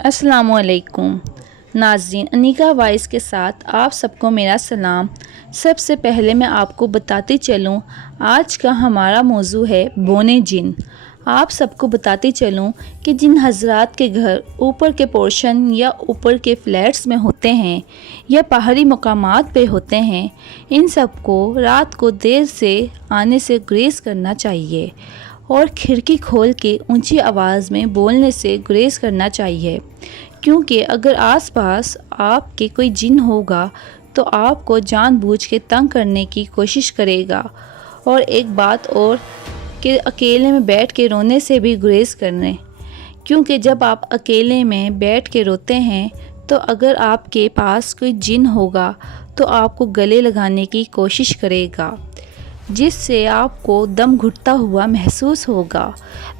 السلام علیکم ناظرین، انیکا وائس کے ساتھ آپ سب کو میرا سلام۔ سب سے پہلے میں آپ کو بتاتی چلوں آج کا ہمارا موضوع ہے بونے جن۔ آپ سب کو بتاتی چلوں کہ جن حضرات کے گھر اوپر کے پورشن یا اوپر کے فلیٹس میں ہوتے ہیں یا پہاڑی مقامات پہ ہوتے ہیں، ان سب کو رات کو دیر سے آنے سے گریز کرنا چاہیے اور کھڑکی کھول کے اونچی آواز میں بولنے سے گریز کرنا چاہیے، کیونکہ اگر آس پاس آپ کے کوئی جن ہوگا تو آپ کو جان بوجھ کے تنگ کرنے کی کوشش کرے گا۔ اور ایک بات اور کہ اکیلے میں بیٹھ کے رونے سے بھی گریز کریں، کیونکہ جب آپ اکیلے میں بیٹھ کے روتے ہیں تو اگر آپ کے پاس کوئی جن ہوگا تو آپ کو گلے لگانے کی کوشش کرے گا، جس سے آپ کو دم گھٹتا ہوا محسوس ہوگا۔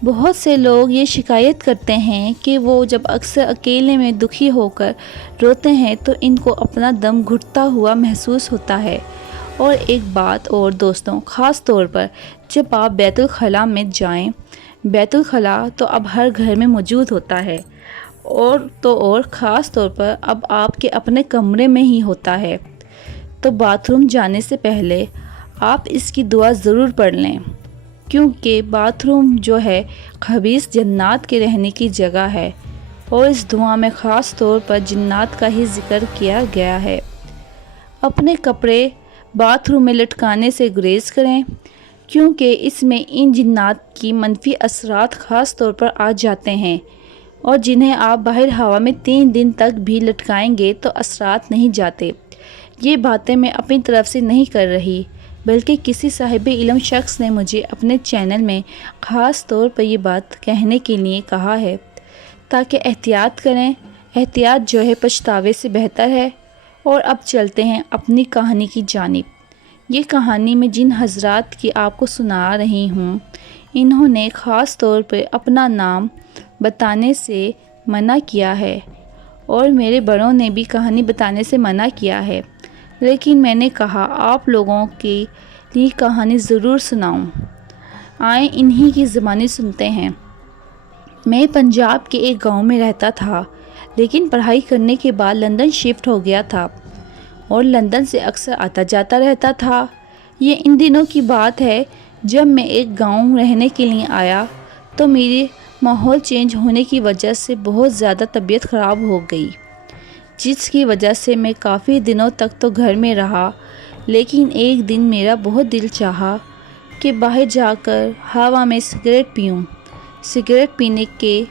بہت سے لوگ یہ شکایت کرتے ہیں کہ وہ جب اکثر اکیلے میں دکھی ہو کر روتے ہیں تو ان کو اپنا دم گھٹتا ہوا محسوس ہوتا ہے۔ اور ایک بات اور دوستوں، خاص طور پر جب آپ بیت الخلاء میں جائیں، بیت الخلاء تو اب ہر گھر میں موجود ہوتا ہے، اور خاص طور پر اب آپ کے اپنے کمرے میں ہی ہوتا ہے، تو باتھ روم جانے سے پہلے آپ اس کی دعا ضرور پڑھ لیں، کیونکہ باتھ روم جو ہے خبیث جنات کے رہنے کی جگہ ہے، اور اس دعا میں خاص طور پر جنات کا ہی ذکر کیا گیا ہے۔ اپنے کپڑے باتھ روم میں لٹکانے سے گریز کریں، کیونکہ اس میں ان جنات کی منفی اثرات خاص طور پر آ جاتے ہیں، اور جنہیں آپ باہر ہوا میں 3 دن تک بھی لٹکائیں گے تو اثرات نہیں جاتے۔ یہ باتیں میں اپنی طرف سے نہیں کر رہی، بلکہ کسی صاحب علم شخص نے مجھے اپنے چینل میں خاص طور پر یہ بات کہنے کے لیے کہا ہے، تاکہ احتیاط کریں۔ احتیاط جو ہے پچھتاوے سے بہتر ہے۔ اور اب چلتے ہیں اپنی کہانی کی جانب۔ یہ کہانی میں جن حضرات کی آپ کو سنا رہی ہوں، انہوں نے خاص طور پر اپنا نام بتانے سے منع کیا ہے، اور میرے بڑوں نے بھی کہانی بتانے سے منع کیا ہے، لیکن میں نے کہا آپ لوگوں کی لیے کہانی ضرور سناؤں۔ آئیں انہی کی زبانی سنتے ہیں۔ میں پنجاب کے ایک گاؤں میں رہتا تھا، لیکن پڑھائی کرنے کے بعد لندن شفٹ ہو گیا تھا، اور لندن سے اکثر آتا جاتا رہتا تھا۔ یہ ان دنوں کی بات ہے جب میں ایک گاؤں رہنے کے لیے آیا تو میری ماحول چینج ہونے کی وجہ سے بہت زیادہ طبیعت خراب ہو گئی، جس کی وجہ سے میں کافی دنوں تک تو گھر میں رہا، لیکن ایک دن میرا بہت دل چاہا کہ باہر جا کر ہوا میں سگریٹ پیوں۔ سگریٹ پینے کے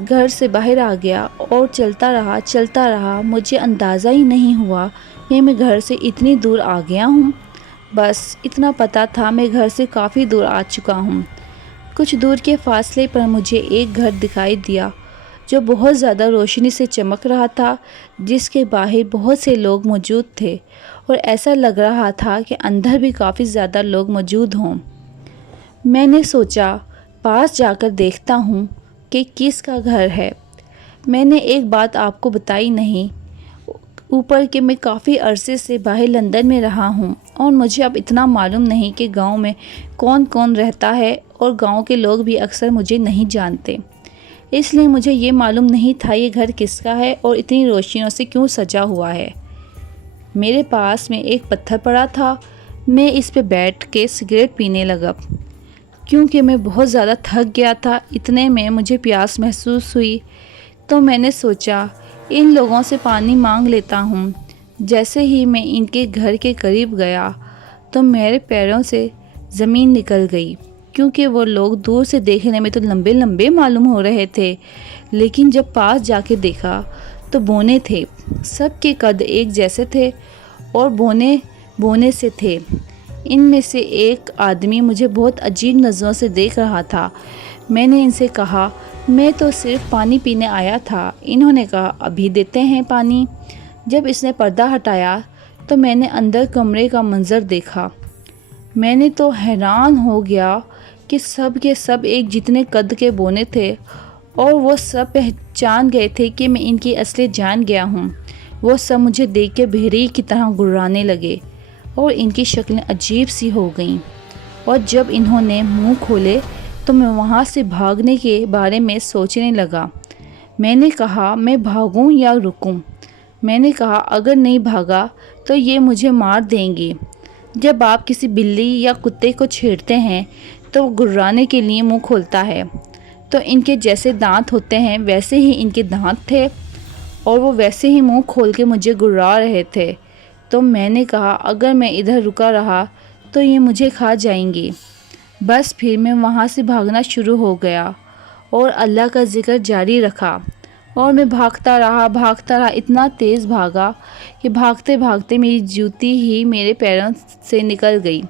گھر سے باہر آ گیا اور چلتا رہا، مجھے اندازہ ہی نہیں ہوا کہ میں گھر سے اتنی دور آ گیا ہوں۔ بس اتنا پتا تھا میں گھر سے کافی دور آ چکا ہوں۔ کچھ دور کے فاصلے پر مجھے ایک گھر دکھائی دیا جو بہت زیادہ روشنی سے چمک رہا تھا، جس کے باہر بہت سے لوگ موجود تھے، اور ایسا لگ رہا تھا کہ اندر بھی کافی زیادہ لوگ موجود ہوں۔ میں نے سوچا پاس جا کر دیکھتا ہوں کہ کس کا گھر ہے۔ میں نے ایک بات آپ کو بتائی نہیں اوپر کہ میں کافی عرصے سے باہر لندن میں رہا ہوں، اور مجھے اب اتنا معلوم نہیں کہ گاؤں میں کون کون رہتا ہے، اور گاؤں کے لوگ بھی اکثر مجھے نہیں جانتے، اس لیے مجھے یہ معلوم نہیں تھا یہ گھر کس کا ہے اور اتنی روشنیوں سے کیوں سجا ہوا ہے۔ میرے پاس میں ایک پتھر پڑا تھا، میں اس پہ بیٹھ کے سگریٹ پینے لگا، کیونکہ میں بہت زیادہ تھک گیا تھا۔ اتنے میں مجھے پیاس محسوس ہوئی، تو میں نے سوچا ان لوگوں سے پانی مانگ لیتا ہوں۔ جیسے ہی میں ان کے گھر کے قریب گیا تو میرے پیروں سے زمین نکل گئی، کیونکہ وہ لوگ دور سے دیکھنے میں تو لمبے لمبے معلوم ہو رہے تھے، لیکن جب پاس جا کے دیکھا تو بونے تھے۔ سب کے قد ایک جیسے تھے اور بونے سے تھے۔ ان میں سے ایک آدمی مجھے بہت عجیب نظروں سے دیکھ رہا تھا۔ میں نے ان سے کہا میں تو صرف پانی پینے آیا تھا۔ انہوں نے کہا ابھی دیتے ہیں پانی۔ جب اس نے پردہ ہٹایا تو میں نے اندر کمرے کا منظر دیکھا۔ میں نے تو حیران ہو گیا کہ سب کے سب ایک جتنے قد کے بونے تھے، اور وہ سب پہچان گئے تھے کہ میں ان کی اصلیت جان گیا ہوں۔ وہ سب مجھے دیکھ کے بحری کی طرح گررانے لگے، اور ان کی شکلیں عجیب سی ہو گئیں، اور جب انہوں نے منہ کھولے تو میں وہاں سے بھاگنے کے بارے میں سوچنے لگا۔ میں نے کہا میں بھاگوں یا رکوں؟ میں نے کہا اگر نہیں بھاگا تو یہ مجھے مار دیں گے۔ جب آپ کسی بلی یا کتے کو چھیڑتے ہیں تو وہ گررانے کے لیے منہ کھولتا ہے، تو ان کے جیسے دانت ہوتے ہیں ویسے ہی ان کے دانت تھے اور وہ ویسے ہی منہ کھول کے مجھے گررا رہے تھے۔ تو میں نے کہا اگر میں ادھر رکا رہا تو یہ مجھے کھا جائیں گے۔ بس پھر میں وہاں سے بھاگنا شروع ہو گیا اور اللہ کا ذکر جاری رکھا، اور میں بھاگتا رہا، اتنا تیز بھاگا کہ بھاگتے بھاگتے میری جوتی ہی میرے پیروں سے نکل گئی۔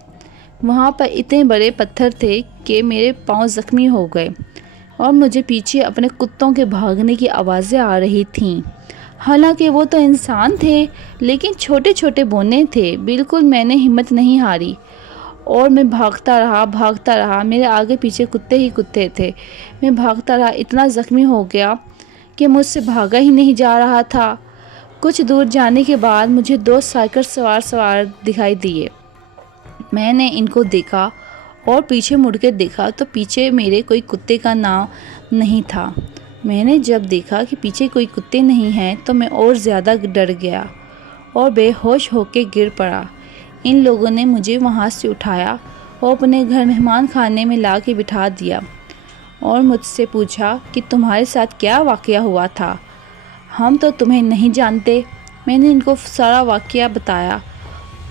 وہاں پر اتنے بڑے پتھر تھے کہ میرے پاؤں زخمی ہو گئے اور مجھے پیچھے اپنے کتوں کے بھاگنے کی آوازیں آ رہی تھیں۔ حالانکہ وہ تو انسان تھے لیکن چھوٹے چھوٹے بونے تھے۔ بالکل میں نے ہمت نہیں ہاری اور میں بھاگتا رہا، میرے آگے پیچھے کتے ہی کتے تھے۔ میں بھاگتا رہا، اتنا زخمی ہو گیا کہ مجھ سے بھاگا ہی نہیں جا رہا تھا۔ کچھ دور جانے کے بعد مجھے 2 سائیکل سوار دکھائی دیے۔ میں نے ان کو دیکھا اور پیچھے مڑ کے دیکھا تو پیچھے میرے کوئی کتے کا نام نہیں تھا۔ میں نے جب دیکھا کہ پیچھے کوئی کتے نہیں ہیں تو میں اور زیادہ ڈر گیا اور بے ہوش ہو کے گر پڑا۔ ان لوگوں نے مجھے وہاں سے اٹھایا اور اپنے گھر مہمان خانے میں لا کے بٹھا دیا اور مجھ سے پوچھا کہ تمہارے ساتھ کیا واقعہ ہوا تھا؟ ہم تو تمہیں نہیں جانتے۔ میں نے ان کو سارا واقعہ بتایا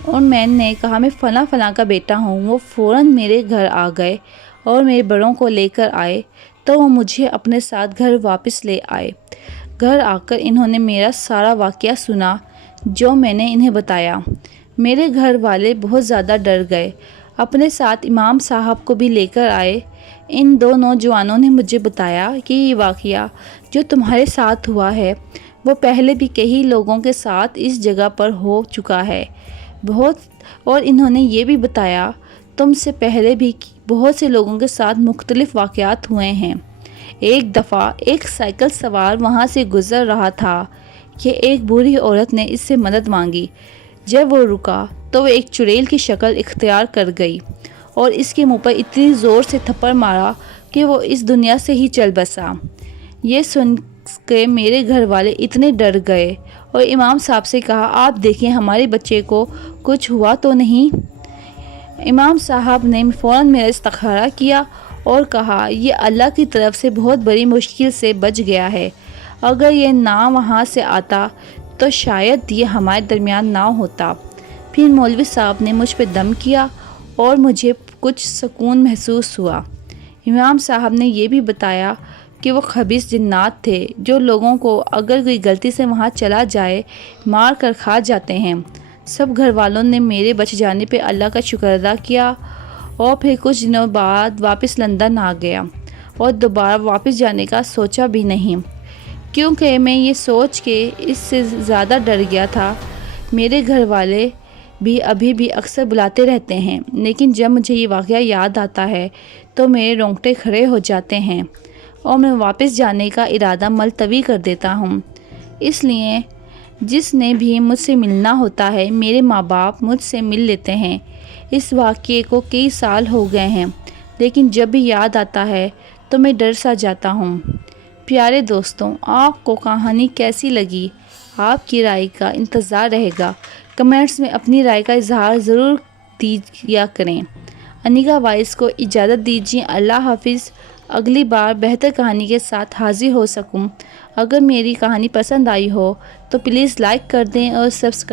اور میں نے کہا میں فلاں کا بیٹا ہوں۔ وہ فوراً میرے گھر آ گئے اور میرے بڑوں کو لے کر آئے تو وہ مجھے اپنے ساتھ گھر واپس لے آئے۔ گھر آ کر انہوں نے میرا سارا واقعہ سنا جو میں نے انہیں بتایا۔ میرے گھر والے بہت زیادہ ڈر گئے، اپنے ساتھ امام صاحب کو بھی لے کر آئے۔ ان 2 نوجوانوں نے مجھے بتایا کہ یہ واقعہ جو تمہارے ساتھ ہوا ہے وہ پہلے بھی کئی لوگوں کے ساتھ اس جگہ پر ہو چکا ہے اور انہوں نے یہ بھی بتایا تم سے پہلے بھی بہت سے لوگوں کے ساتھ مختلف واقعات ہوئے ہیں۔ ایک دفعہ ایک سائیکل سوار وہاں سے گزر رہا تھا کہ ایک بوڑھی عورت نے اس سے مدد مانگی۔ جب وہ رکا تو وہ ایک چڑیل کی شکل اختیار کر گئی اور اس کے منہ پر اتنی زور سے تھپڑ مارا کہ وہ اس دنیا سے ہی چل بسا۔ یہ سن کے میرے گھر والے اتنے ڈر گئے اور امام صاحب سے کہا آپ دیکھیں ہمارے بچے کو کچھ ہوا تو نہیں؟ امام صاحب نے فوراً میرا استخارہ کیا اور کہا یہ اللہ کی طرف سے بہت بڑی مشکل سے بچ گیا ہے، اگر یہ نہ وہاں سے آتا تو شاید یہ ہمارے درمیان نہ ہوتا۔ پھر مولوی صاحب نے مجھ پہ دم کیا اور مجھے کچھ سکون محسوس ہوا۔ امام صاحب نے یہ بھی بتایا کہ وہ خبیث جنات تھے جو لوگوں کو اگر کوئی غلطی سے وہاں چلا جائے مار کر کھا جاتے ہیں۔ سب گھر والوں نے میرے بچ جانے پہ اللہ کا شکر ادا کیا اور پھر کچھ دنوں بعد واپس لندن آ گیا اور دوبارہ واپس جانے کا سوچا بھی نہیں، کیونکہ میں یہ سوچ کے اس سے زیادہ ڈر گیا تھا۔ میرے گھر والے بھی ابھی بھی اکثر بلاتے رہتے ہیں، لیکن جب مجھے یہ واقعہ یاد آتا ہے تو میرے رونگٹے کھڑے ہو جاتے ہیں اور میں واپس جانے کا ارادہ ملتوی کر دیتا ہوں۔ اس لیے جس نے بھی مجھ سے ملنا ہوتا ہے میرے ماں باپ مجھ سے مل لیتے ہیں۔ اس واقعے کو کئی سال ہو گئے ہیں لیکن جب بھی یاد آتا ہے تو میں ڈر سا جاتا ہوں۔ پیارے دوستوں، آپ کو کہانی کیسی لگی؟ آپ کی رائے کا انتظار رہے گا۔ کمنٹس میں اپنی رائے کا اظہار ضرور کیا کریں۔ انیکا وائس کو اجازت دیجیے۔ اللہ حافظ۔ اگلی بار بہتر کہانی کے ساتھ حاضر ہو سکوں۔ اگر میری کہانی پسند آئی ہو تو پلیز لائک کر دیں اور سبسکرائب